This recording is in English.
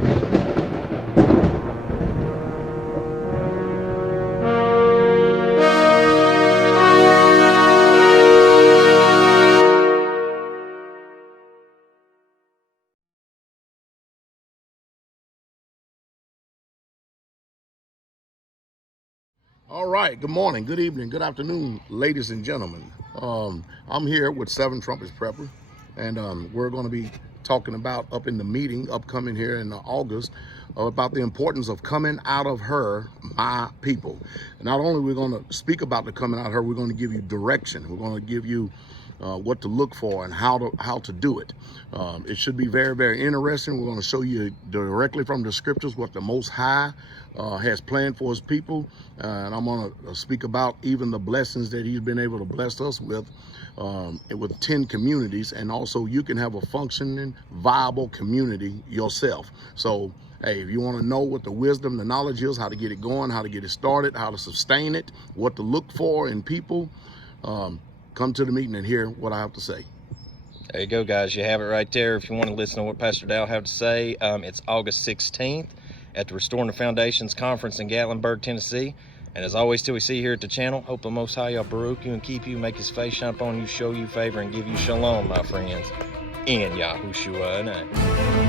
All right, good morning, good evening, good afternoon, ladies and gentlemen. I'm here with 7 Trumpets Prepper, and we're going to be talking about up in the meeting upcoming here in August about the importance of coming out of her, my people. And not only we're going to speak about the coming out of her, we're going to give you direction. We're going to give you what to look for and how to do it. It should be very, very interesting. We're going to show you directly from the scriptures what the Most High has planned for his people, and I'm going to speak about even the blessings that he's been able to bless us with 10 communities, and also you can have a functioning, viable community yourself. So hey, if you want to know what the wisdom, the knowledge is, how to get it going, how to get it started, how to sustain it, what to look for in people, come to the meeting and hear what I have to say. There you go, guys. You have it right there. If you want to listen to what Pastor Dowell have to say, it's August 16th at the Restoring the Foundations Conference in Gatlinburg, Tennessee. And as always, till we see you here at the channel, hope the Most High Yah baruch you and keep you, make his face shine upon you, show you favor, and give you shalom, my friends, in Yahushua's name.